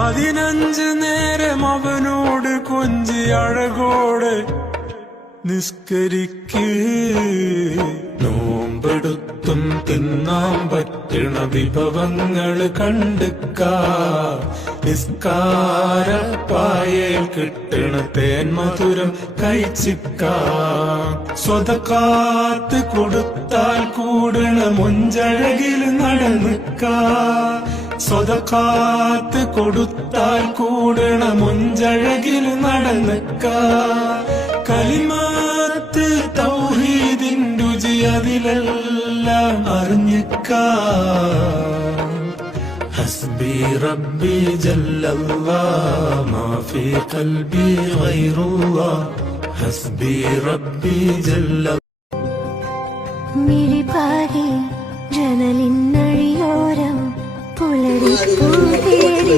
പതിനഞ്ച് നേരം അവനോട് കൊഞ്ചി അഴകോടെ നിസ്കരിക്ക്. നോമ്പെടുത്തും തിന്നാൻ പറ്റണ വിഭവങ്ങൾ കണ്ടുക്ക. നിസ്കാരപ്പായേൽ കിട്ടണ തേൻ മധുരം കഴിച്ചിക്ക. സ്വതക്കാത്ത് കൊടുത്താൽ കൂടണ മുഞ്ചഴകിൽ നടന്നിക്ക. സ്വതക്കാത്ത് കൊടുത്താൽ കൂടണ മുഞ്ചഴകിൽ നടന്നക്ക കലിമാത്ത് തൗഹീദിൻ രുചി അതിലെല്ലാം അറിഞ്ഞക്ക. ഹസ്ബി റബ്ബി ജല്ലല്ലാ ഹസ്ബി റബ്ബി ജല്ല ജനലിന്നഴിയോരം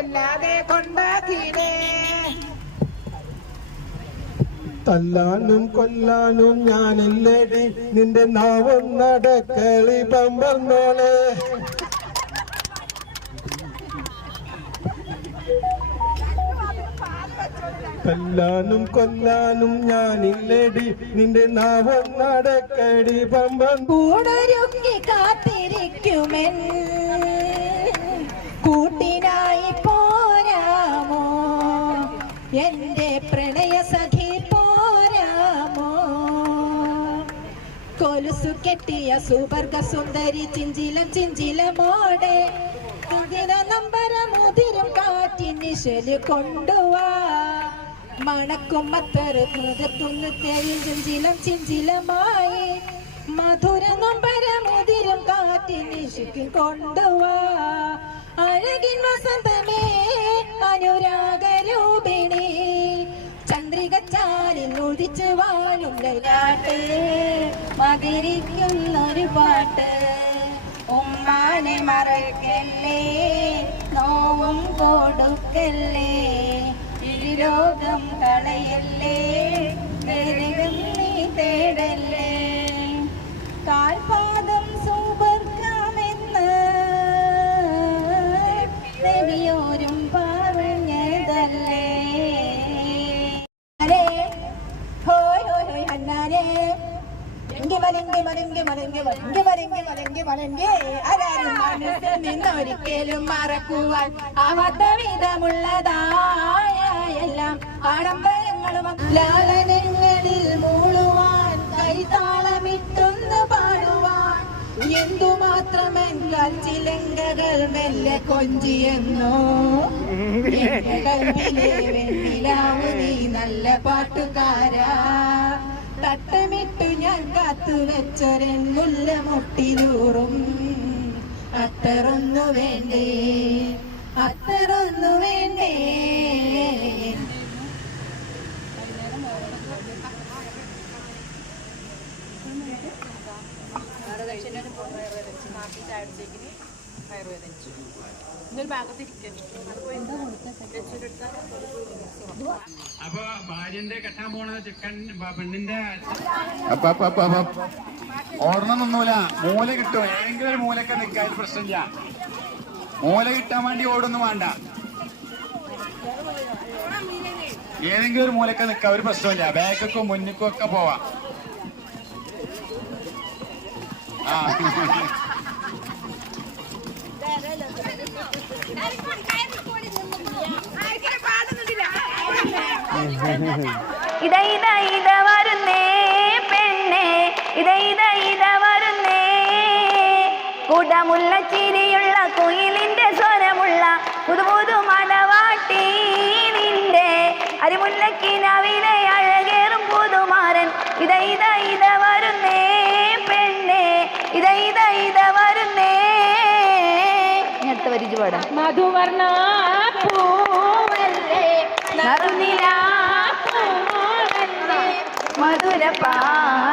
കൊല്ലാതെ കൊണ്ടാക്കിനേ തല്ലാനും കൊല്ലാനും ഞാനില്ലടി. നിന്റെ നാവും നടക്കളി പമ്പർന്നോളെ. തല്ലാനും കൊല്ലാനും ഞാനില്ലടി. നിന്റെ നാവും നടക്കടി പമ്പൻ കൂടൊരുക്കി കാത്തിരിക്കുമെൻ. കൂട്ടിനായി പോരാമോ? എന്റെ പ്രണയ സഖി പോരാമോ? കൊലുസു കെട്ടിയ സുവർഗ സുന്ദരി ചിഞ്ചിലം ചിഞ്ചിലമോടെ മുതിരും കാറ്റിനിശൽ കൊണ്ടുവാ. മണക്കും മത്തറ് തുന്നു തെരി ചിഞ്ചിലം ചിഞ്ചിലമായി. മധുര നമ്പര മുതിരും കാറ്റിനിശിക്കും കൊണ്ടുവാ. അഴകിൻ വസന്തമേ അനുരാഗരൂപിണി. ചന്ദ്രിക ചാലിൽ ഒഴിച്ചു വാഴും ലൈലാട്ട് മതിരിക്കുന്നൊരു പാട്ട്. ഉമ്മാനെ മറക്കല്ലേ നോവും കൊടുക്കല്ലേ. ഇരുരോഗം കളയല്ലേ നീ തേടല്ലേ. കാൽപാദം മലങ്കി മലങ്കി മലങ്കി മലങ്കി മലങ്കി മലങ്കി മലങ്കി ആരാരും മനസ്സിൽ നിന്നൊരിക്കലും മറക്കുവാൻ ആവാത്ത വിധമുള്ളതായ എല്ലാം ആഡംബരങ്ങളും ലാളനങ്ങളിൽ മൂളുവാൻ കൈതാളമിട്ടൊന്ന് പാടുവാൻ. എന്തുമാത്രമെൻ ചിലങ്കകൾ മെല്ലെ കൊഞ്ചിയെന്നോ? എന്റെ കൽവിലെ വെണ്ണിലാവ് നീ നല്ല പാട്ടുകാരാ. തട്ടമിട്ടു ഞാൻ കാത്തു വെച്ചൊരൻ മുല്ല മുട്ടിലൂറും അത്തറൊന്നു വേണ്ടേ അത്തറൊന്നു വേണ്ടേ അപ്പൊ ഭാര്യന്റെ കെട്ടാൻ പോണ ചെക്കൻ പെണ്ണിന്റെ അപ്പൊ അപ്പൊ അപ്പൊ അപ്പൊ. ഓർമ്മ നിന്നൂല. മൂല കിട്ടും. ഏതെങ്കിലും ഒരു മൂലക്ക് നിൽക്കാൻ പ്രശ്നമില്ല. മൂല കിട്ടാൻ വേണ്ടി ഓടൊന്നും വേണ്ട. ഏതെങ്കിലും ഒരു മൂലക്ക നിൽക്കാം ഒരു പ്രശ്നമില്ല. ബാക്കൊക്കെ മുന്നിക്കും ഒക്കെ പോവാം. ആ. ഇത ഇത ഇത വരുന്നേ പെണ്ണേ. ഇത ഇത ഇത വരുന്നേ. കുടമുള്ള ചിരിയുള്ള കുയിലിന്റെ സ്വരമുള്ള പുതുപുതു മണവാട്ടി നിന്റെ അരിമുല്ലക്കിനാവിലെ അഴകേറും പുതുമാരൻ. ഇത ഇത ഇത വരുന്നേ പെണ്ണേ. ഇത ഇത ഇത വരുന്നേ. അടുത്ത വരിച്ചു പാടാം മധുവർണ പൂവല്ലേ? നറുനിലാ മധുര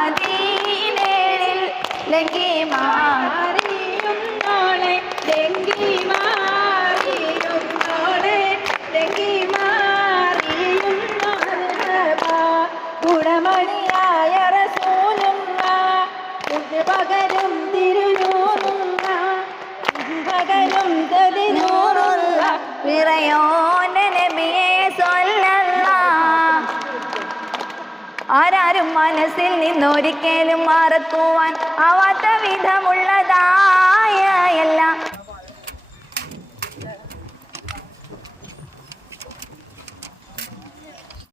ആരാരും മനസ്സിൽ നിന്നൊരിക്കലും മറക്കുവാൻ ആവാത്ത വിധമുള്ളതായ എല്ലാ